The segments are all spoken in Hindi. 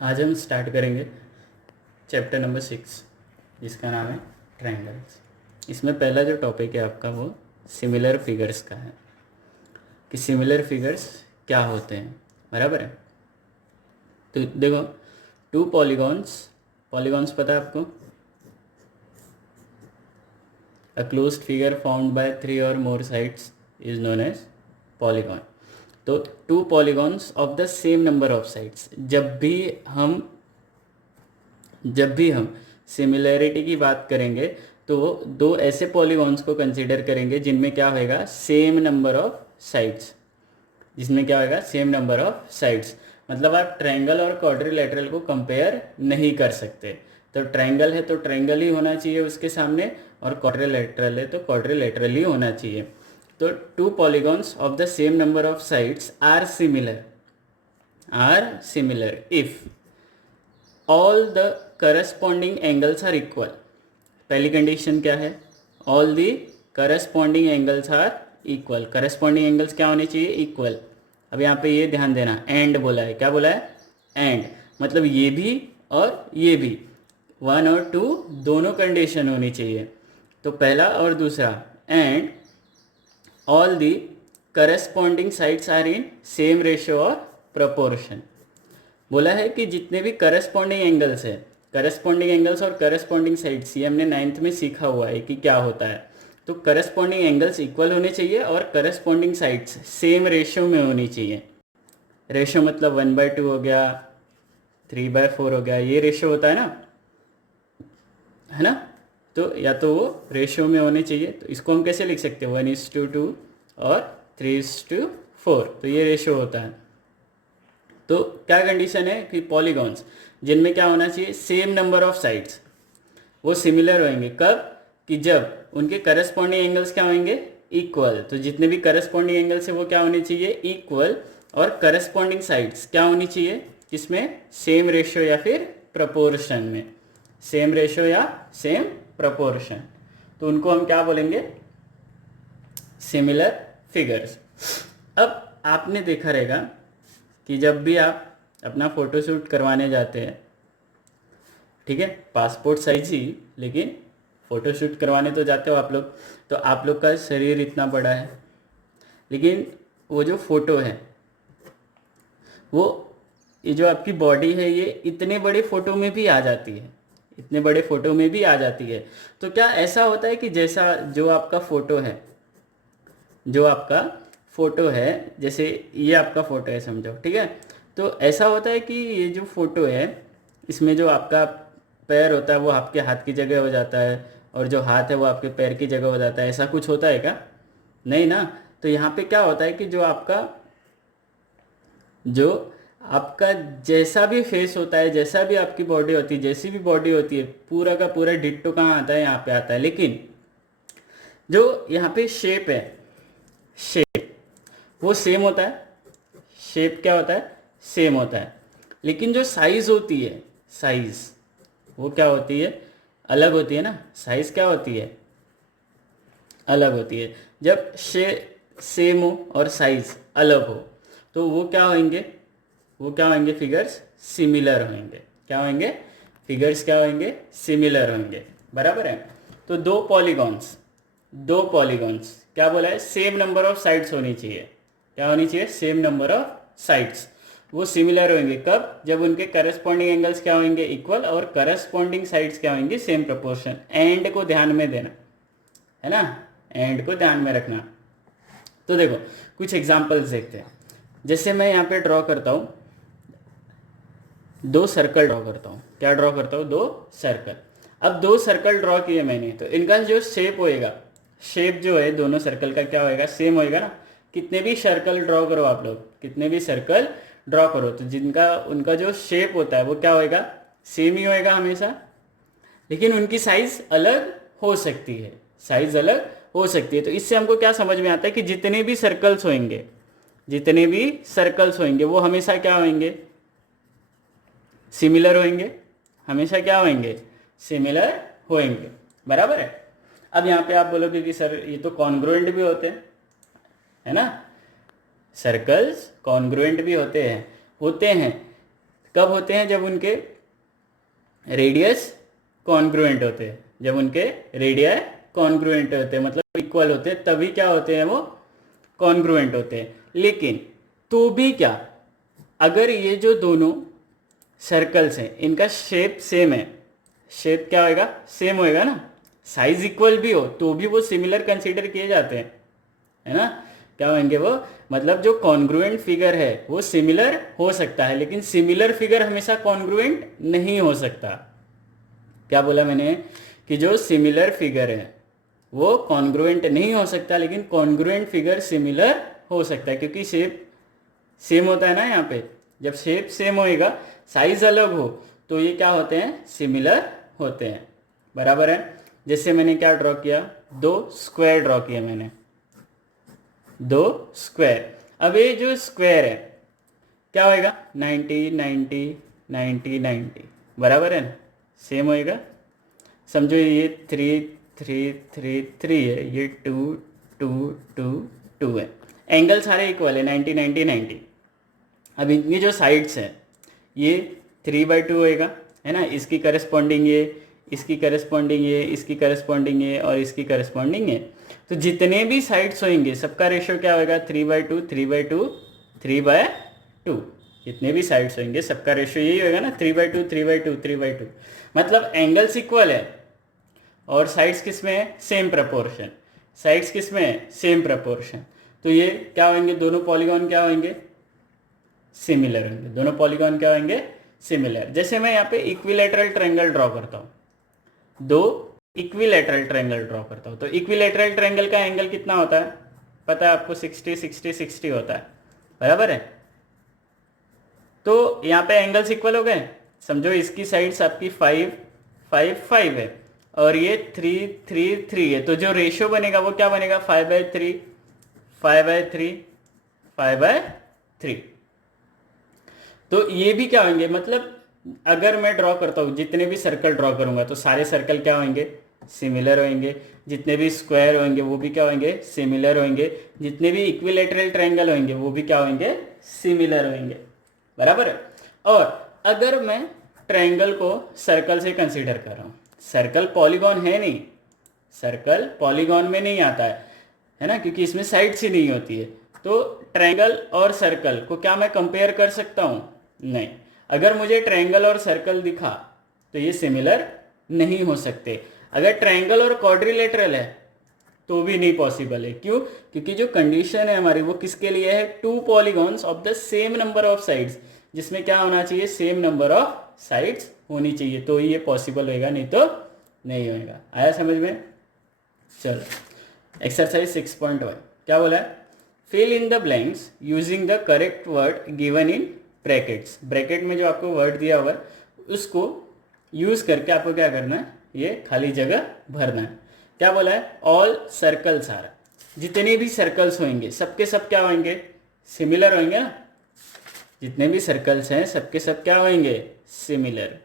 आज हम स्टार्ट करेंगे चैप्टर नंबर 6 जिसका नाम है ट्रायंगल्स। इसमें पहला जो टॉपिक है आपका वो सिमिलर फिगर्स का है कि सिमिलर फिगर्स क्या होते हैं। बराबर है। तो देखो, टू पॉलीगॉन्स, पॉलीगॉन्स पता है आपको? A closed figure found by 3 और more sides is known as polygon. तो two polygons of the same number of sides, जब भी हम सिमिलैरिटी की बात करेंगे तो दो ऐसे पॉलीगॉन्स को कंसीडर करेंगे जिनमें क्या होएगा, सेम नंबर ऑफ साइड्स। जिसमें क्या होएगा, सेम नंबर ऑफ साइड्स। मतलब आप ट्रायंगल और क्वाड्रिलेटरल को कंपेयर नहीं कर सकते। तो ट्रायंगल है तो ट्रायंगल ही होना चाहिए उसके सामने, और क्वाड्रिलेटरल है तो क्वाड्रिलेटरल ही होना चाहिए। तो two polygons of the same number of sides are similar if all the corresponding angles are equal. पहली कंडीशन क्या है? All the corresponding angles are equal. Corresponding angles क्या होने चाहिए? इक्वल। अब यहाँ पे ये ध्यान देना, एंड बोला है। क्या बोला है? एंड। मतलब ये भी और ये भी, 1 और 2 दोनों कंडीशन होनी चाहिए। तो पहला और दूसरा, and all the corresponding sides are in same ratio और प्रपोर्शन। बोला है कि जितने भी करस्पॉन्डिंग एंगल्स है, करस्पॉन्डिंग एंगल्स और करस्पॉन्डिंग साइड्स, ये हमने 9th में सीखा हुआ है कि क्या होता है। तो करस्पॉन्डिंग एंगल्स इक्वल होने चाहिए और करस्पॉन्डिंग साइड्स सेम रेशियो में होनी चाहिए। रेशियो मतलब 1/2 हो गया, 3/4 हो गया, ये रेशियो होता है ना। तो या तो वो रेशियो में होने चाहिए। तो इसको हम कैसे लिख सकते हैं? 1:2 और 3:4। तो ये रेशियो होता है। तो क्या कंडीशन है कि पॉलीगॉन्स जिनमें क्या होना चाहिए, सेम नंबर ऑफ साइड्स, वो सिमिलर होंगे। कब? कि जब उनके करस्पॉन्डिंग एंगल्स क्या होंगे, इक्वल। तो जितने भी करस्पॉन्डिंग एंगल्स है वो क्या होने चाहिए, इक्वल। और करस्पॉन्डिंग साइड्स क्या होनी चाहिए, किसमें? सेम रेशियो या फिर प्रपोर्शन में। सेम रेशियो या सेम प्रपोर्शन। तो उनको हम क्या बोलेंगे, सिमिलर फिगर्स। अब आपने देखा रहेगा कि जब भी आप अपना फ़ोटोशूट करवाने जाते हैं, ठीक है, पासपोर्ट साइज ही, लेकिन फ़ोटोशूट करवाने तो जाते हो आप लोग। तो आप लोग का शरीर इतना बड़ा है, लेकिन वो जो फ़ोटो है, वो ये जो आपकी बॉडी है, ये इतने बड़े फ़ोटो में भी आ जाती है, इतने बड़े फ़ोटो में भी आ जाती है। तो क्या ऐसा होता है कि जैसा जो आपका फ़ोटो है, जो आपका फ़ोटो है, जैसे ये आपका फ़ोटो है समझो, ठीक है। तो ऐसा होता है कि ये जो फ़ोटो है, इसमें जो आपका पैर होता है वो आपके हाथ की जगह हो जाता है, और जो हाथ है वो आपके पैर की जगह हो जाता है। ऐसा कुछ होता है क्या? नहीं ना। तो यहाँ पे क्या होता है कि जो आपका जैसा भी फेस होता है, जैसा भी आपकी बॉडी होती है, जैसी भी बॉडी होती है, पूरा का पूरा डिट्टो कहाँ आता है? यहाँ पे आता है। लेकिन जो यहाँ पे शेप है, शेप वो सेम होता है। शेप क्या होता है? सेम होता है। लेकिन जो साइज होती है, साइज वो क्या होती है? अलग होती है ना। साइज क्या होती है? अलग होती है। जब सेम हो और साइज अलग हो तो वो क्या होंगे? वो क्या होंगे? फिगर्स सिमिलर होंगे। क्या होंगे? फिगर्स क्या होंगे? सिमिलर होंगे। बराबर है। तो दो पॉलीगॉन्स क्या बोला है? सेम नंबर ऑफ साइड्स होनी चाहिए। क्या होनी चाहिए? Same number of sides. वो सिमिलर होंगे कब? जब उनके करस्पॉन्डिंग एंगल्स क्या होंगे? इक्वल। और करस्पॉन्डिंग साइड्स क्या होंगे? Same proportion. एंड को ध्यान में देना है ना, एंड को ध्यान में रखना। तो देखो, कुछ एग्जांपल्स देखते हैं। जैसे मैं यहाँ पे ड्रॉ करता हूँ, 2 सर्कल ड्रॉ करता हूँ। क्या ड्रॉ करता हूँ? 2 सर्कल। अब 2 सर्कल ड्रॉ किए मैंने, तो इनका जो शेप होएगा, शेप जो है दोनों सर्कल का क्या होएगा? सेम होएगा ना। कितने भी सर्कल ड्रॉ करो आप लोग, कितने भी सर्कल ड्रॉ करो, तो जिनका उनका जो शेप होता है वो क्या होएगा? सेम ही होएगा हमेशा। लेकिन उनकी साइज अलग हो सकती है, साइज अलग हो सकती है। तो इससे हमको क्या समझ में आता है कि जितने भी सर्कल्स होंगे, जितने भी सर्कल्स होंगे वो हमेशा क्या होंगे? सिमिलर होंगे। हमेशा क्या होंगे? सिमिलर होंगे। बराबर है। अब यहाँ पे आप बोलोगे कि सर ये तो कॉन्ग्रुएंट भी होते हैं, है ना। सर्कल्स कॉन्ग्रुएंट भी होते हैं। कब होते हैं? जब उनके रेडियस कॉन्ग्रुएंट होते हैं, जब उनके रेडियाई कॉन्ग्रुएंट होते हैं, मतलब इक्वल होते हैं, तभी क्या होते हैं? वो कॉन्ग्रुएंट होते हैं। लेकिन तो भी क्या, अगर ये जो दोनों सर्कल्स हैं इनका शेप सेम है, शेप क्या होएगा? सेम होएगा ना, साइज इक्वल भी हो तो भी वो सिमिलर कंसीडर किए जाते हैं, है ना? क्या होंगे वो? मतलब जो कॉन्ग्रुएंट फिगर है वो सिमिलर हो सकता है, लेकिन सिमिलर फिगर हमेशा कॉन्ग्रुएंट नहीं हो सकता। क्या बोला मैंने? कि जो सिमिलर फिगर है वो कॉन्ग्रुएंट नहीं हो सकता, लेकिन कॉन्ग्रुएंट फिगर सिमिलर हो सकता है, क्योंकि शेप सेम होता है ना। यहाँ पे जब शेप सेम होएगा, साइज अलग हो, तो ये क्या होते हैं? सिमिलर होते हैं। बराबर है? जैसे मैंने क्या ड्रॉ किया? 2 स्क्वायर ड्रॉ किया मैंने, 2 स्क्वायर। अब ये जो स्क्वायर है क्या होएगा? 90 90 90 90, बराबर है ना? सेम होएगा। समझो ये 3 3 3 3 है, ये 2 2 2 2 है। एंगल सारे इक्वल है, 90 90 90। अब इनकी जो साइड्स है ये 3/2 होएगा, है ना? इसकी करस्पॉन्डिंग ये, इसकी करस्पॉन्डिंग ये, इसकी करस्पॉन्डिंग ये और इसकी करस्पॉन्डिंग ये। तो जितने भी साइड्स होंगे सबका रेशियो क्या होगा? 3/2 3/2 3/2। जितने भी साइड्स होंगे सबका रेशियो यही होगा ना, 3/2 3/2 3/2। मतलब एंगल्स इक्वल है और साइड्स किस में है? Same proportion. साइड्स किस में है? Same proportion. तो ये क्या होंगे? दोनों पॉलीगॉन क्या होंगे? सिमिलर होंगे। दोनों पॉलीगॉन क्या होंगे? सिमिलर। जैसे मैं यहाँ पे इक्विलेटरल ट्रायंगल ड्रॉ करता हूँ, 2 इक्विलेटरल ट्रायंगल ड्रॉ करता हूँ, तो इक्विलेटरल ट्रायंगल का एंगल कितना होता है? पता है आपको? 60 60 60 होता है, बराबर है? तो यहाँ पे एंगल्स इक्वल हो गए। समझो इसकी साइड्स आपकी 5 5 5 है और ये 3 3 3 है, तो जो रेशियो बनेगा वो क्या बनेगा? 5/3 5/3 5/3। तो ये भी क्या होंगे? मतलब अगर मैं ड्रॉ करता हूँ, जितने भी सर्कल ड्रॉ करूंगा तो सारे सर्कल क्या होंगे? सिमिलर होंगे। जितने भी स्क्वायर होंगे वो भी क्या होंगे? सिमिलर होंगे। जितने भी इक्विलेटरल ट्रायंगल होंगे वो भी क्या होंगे? सिमिलर होंगे, बराबर है? और अगर मैं ट्रायंगल को सर्कल से कंसीडर कर रहा हूँ, सर्कल पॉलीगॉन है नहीं, सर्कल पॉलीगॉन में नहीं आता है ना, क्योंकि इसमें साइड्स ही नहीं होती है। तो ट्रायंगल और सर्कल को क्या मैं कंपेयर कर सकता हूँ? नहीं। अगर मुझे ट्रायंगल और सर्कल दिखा तो ये सिमिलर नहीं हो सकते। अगर ट्रायंगल और क्वाड्रिलेटरल है तो भी नहीं पॉसिबल है। क्यों? क्योंकि जो कंडीशन है हमारी वो किसके लिए है? 2 polygons of the same number of sides, जिसमें क्या होना चाहिए? सेम नंबर ऑफ साइड्स होनी चाहिए, तो ये पॉसिबल होएगा, नहीं तो नहीं होएगा। आया समझ में? चलो एक्सरसाइज 6.1 क्या बोला है? Fill in the blanks using the correct word given in brackets. Bracket में जो आपको वर्ड दिया हुआ है उसको यूज करके आपको क्या करना है? ये खाली जगह भरना है। क्या बोला है? ऑल सर्कल्स आर, जितने भी सर्कल्स होंगे सबके सब क्या होंगे? सिमिलर होंगे ना। जितने भी सर्कल्स हैं सबके सब क्या होंगे? सिमिलर।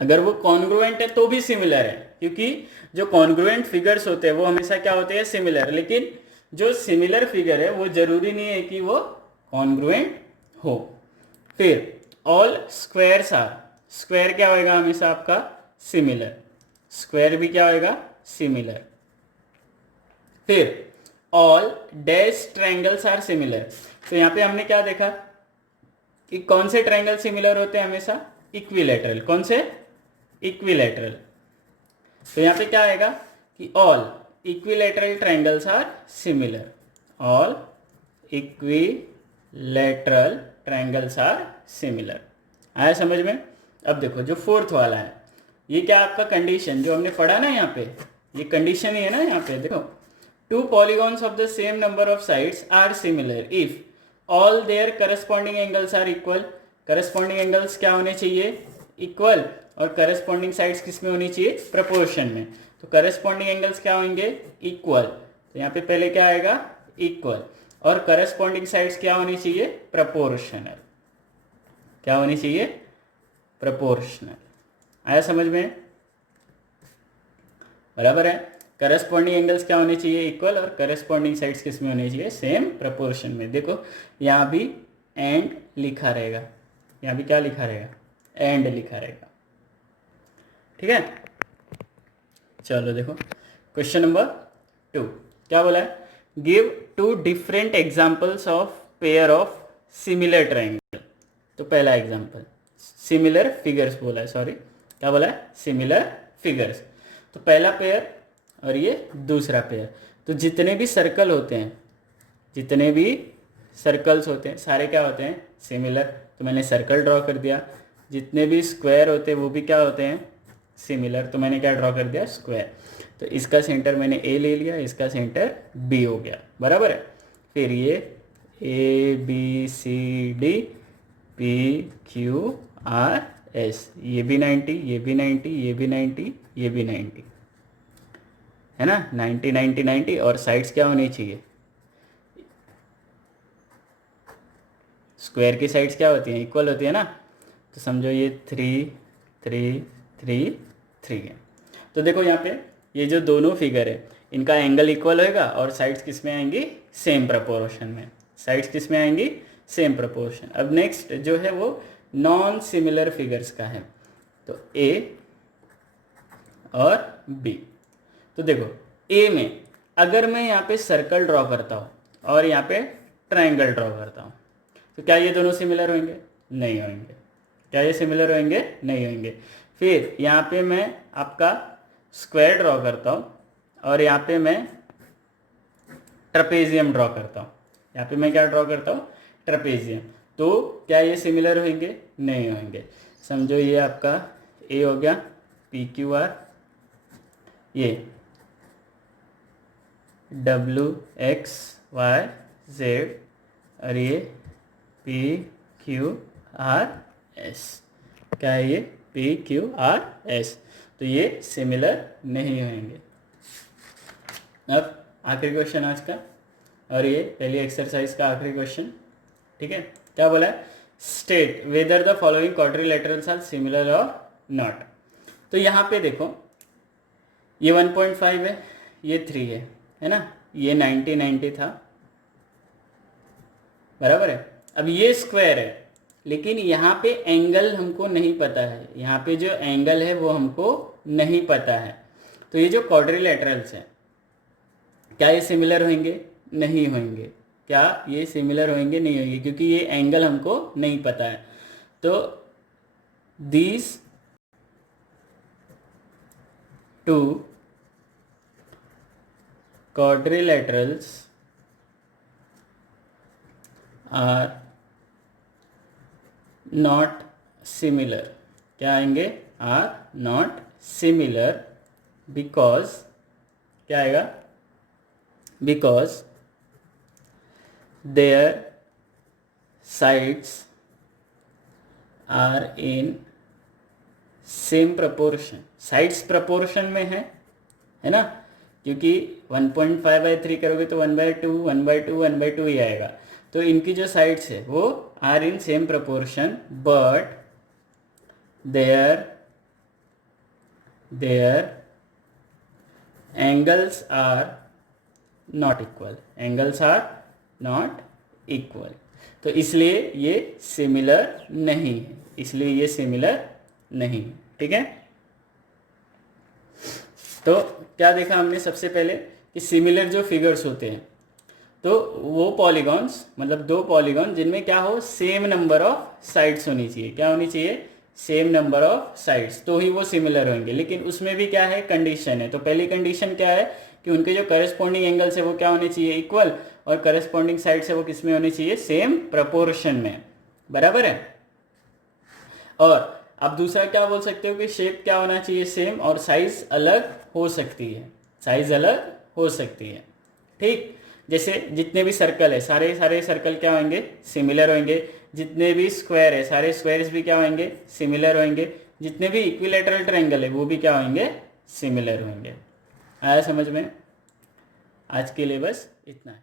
अगर वो कॉन्ग्रुएंट है तो भी सिमिलर है, क्योंकि जो कॉन्ग्रुएंट फिगर्स होते हैं वो हमेशा क्या होते हैं? सिमिलर। लेकिन जो सिमिलर फिगर है वो जरूरी नहीं है कि वो कॉन्ग्रुएंट हो। फिर ऑल स्क्वायर्स आर, स्क्वायर क्या होएगा? हमेशा आपका सिमिलर। स्क्वायर भी क्या होएगा? सिमिलर। फिर all dash triangles are similar. तो यहाँ पे हमने क्या देखा कि कौन से ट्रायंगल सिमिलर होते हैं? हमेशा इक्विलेटरल। कौन से? इक्विलेटरल। तो यहाँ पे क्या आएगा कि all equilateral triangles are similar. All equilateral triangles are similar. आया समझ में? अब देखो जो फोर्थ वाला है, ये क्या आपका कंडीशन जो हमने पढ़ा ना, यहाँ पे ये कंडीशन ही है ना। यहाँ पे देखो, 2 polygons of the same number of sides are similar if all their corresponding angles are equal। corresponding angles क्या होने चाहिए? इक्वल। और करस्पॉन्डिंग साइड्स किस में होनी चाहिए? प्रपोर्शन में। तो करस्पॉन्डिंग एंगल्स क्या होंगे? इक्वल। तो यहाँ पे पहले क्या आएगा? इक्वल। और करस्पॉन्डिंग साइड्स क्या होनी चाहिए? प्रपोर्शनल। क्या होनी चाहिए? प्रपोर्शनल। आया समझ में? बराबर है। करस्पॉन्डिंग एंगल्स क्या होने चाहिए? इक्वल। और करस्पॉन्डिंग साइड्स किस में होनी चाहिए? सेम प्रपोर्शन में। देखो यहाँ भी एंड लिखा रहेगा, यहाँ भी क्या लिखा रहेगा, एंड लिखा रहेगा। ठीक है, चलो देखो क्वेश्चन नंबर 2 क्या बोला है, give 2 different examples of pair of similar triangle. तो पहला एग्जाम्पल सिमिलर फिगर्स बोला है, सॉरी क्या बोला है, सिमिलर फिगर्स। तो पहला पेयर और ये दूसरा पेयर। तो जितने भी सर्कल होते हैं, जितने भी सर्कल्स होते हैं सारे क्या होते हैं, सिमिलर। तो मैंने सर्कल ड्रॉ कर दिया। जितने भी स्क्वायर होते हैं वो भी क्या होते हैं, सिमिलर। तो मैंने क्या ड्रॉ कर दिया, स्क्वायर। तो इसका सेंटर मैंने ए ले लिया, इसका सेंटर बी हो गया, बराबर है। फिर ये A B C D P Q R S, ये भी 90, ये भी 90, ये भी 90, ये भी 90, है ना, 90 90 90। और साइड्स क्या होनी चाहिए, स्क्वायर की साइड्स क्या होती हैं, इक्वल होती है ना। तो समझो ये 3 3 3 3 है। तो देखो यहाँ पे ये जो दोनों फिगर है इनका एंगल इक्वल होएगा और साइड्स किस में आएंगी, सेम प्रपोर्शन में। साइड्स किस में आएंगी, सेम प्रपोर्शन। अब नेक्स्ट जो है वो नॉन सिमिलर फिगर्स का है। तो ए और बी। तो देखो ए में अगर मैं यहाँ पे सर्कल ड्रॉ करता हूँ और यहाँ पे ट्राइंगल ड्रॉ करता हूँ, तो क्या ये दोनों सिमिलर होंगे, नहीं होंगे। क्या ये सिमिलर होंगे, नहीं होंगे। फिर यहाँ पे मैं आपका स्क्वायर ड्रॉ करता हूँ और यहाँ पे मैं ट्रपेजियम ड्रॉ करता हूँ। यहाँ पे मैं क्या ड्रॉ करता हूँ, ट्रपेजियम। तो क्या ये सिमिलर होंगे, नहीं होंगे। समझो ये आपका ए हो गया, पी क्यू आर, ये डब्ल्यू एक्स वाई जेड, और ये पी क्यू आर एस। क्या है ये, पी क्यू आर एस। तो ये सिमिलर नहीं होंगे। अब आखिरी क्वेश्चन आज का, और ये पहली एक्सरसाइज का आखिरी क्वेश्चन। ठीक है, क्या बोला है, state whether the following quadrilaterals are similar और नॉट। तो यहाँ पे देखो ये 1.5 है, ये 3 है ना, ये 90 90 था, बराबर है। अब ये स्क्वायर है, लेकिन यहाँ पे एंगल हमको नहीं पता है, यहाँ पे जो एंगल है वो हमको नहीं पता है। तो ये जो क्वाड्रिलेटरल्स हैं क्या ये सिमिलर होंगे, नहीं होंगे। क्या ये सिमिलर होंगे, नहीं होंगे, क्योंकि ये एंगल हमको नहीं पता है। तो these two quadrilaterals are not similar। क्या आएंगे, are not similar because, क्या आएगा, because their sides are in same proportion। Sides proportion में है ना, क्योंकि 1.5/3 करोगे तो 1/2 1/2 1/2 ही आएगा। तो इनकी जो साइड्स है वो are in same proportion, but their angles are not equal. Angles are not equal. तो इसलिए ये सिमिलर नहीं है, इसलिए ये सिमिलर नहीं है। ठीक है, तो क्या देखा हमने सबसे पहले कि सिमिलर जो फिगर्स होते हैं तो वो पॉलीगॉन्स, मतलब दो पॉलीगॉन जिनमें क्या हो, सेम नंबर ऑफ साइड्स होनी चाहिए। क्या होनी चाहिए, सेम नंबर ऑफ साइड्स, तो ही वो सिमिलर होंगे। लेकिन उसमें भी क्या है, कंडीशन है। तो पहली कंडीशन क्या है कि उनके जो करस्पॉन्डिंग एंगल्स है वो क्या होने चाहिए, इक्वल, और करस्पॉन्डिंग साइड्स है वो किस में होनी चाहिए, सेम प्रपोर्शन में, बराबर है। और अब दूसरा क्या बोल सकते हो कि शेप क्या होना चाहिए, सेम, और साइज अलग हो सकती है, साइज अलग हो सकती है। ठीक, जैसे जितने भी सर्कल है सारे सर्कल क्या होंगे, सिमिलर होंगे। जितने भी स्क्वायर है सारे स्क्वायर्स भी क्या होंगे, सिमिलर होंगे। जितने भी इक्विलैटरल ट्रायंगल है वो भी क्या होंगे, सिमिलर होंगे। आया समझ में? आज के लिए बस इतना है।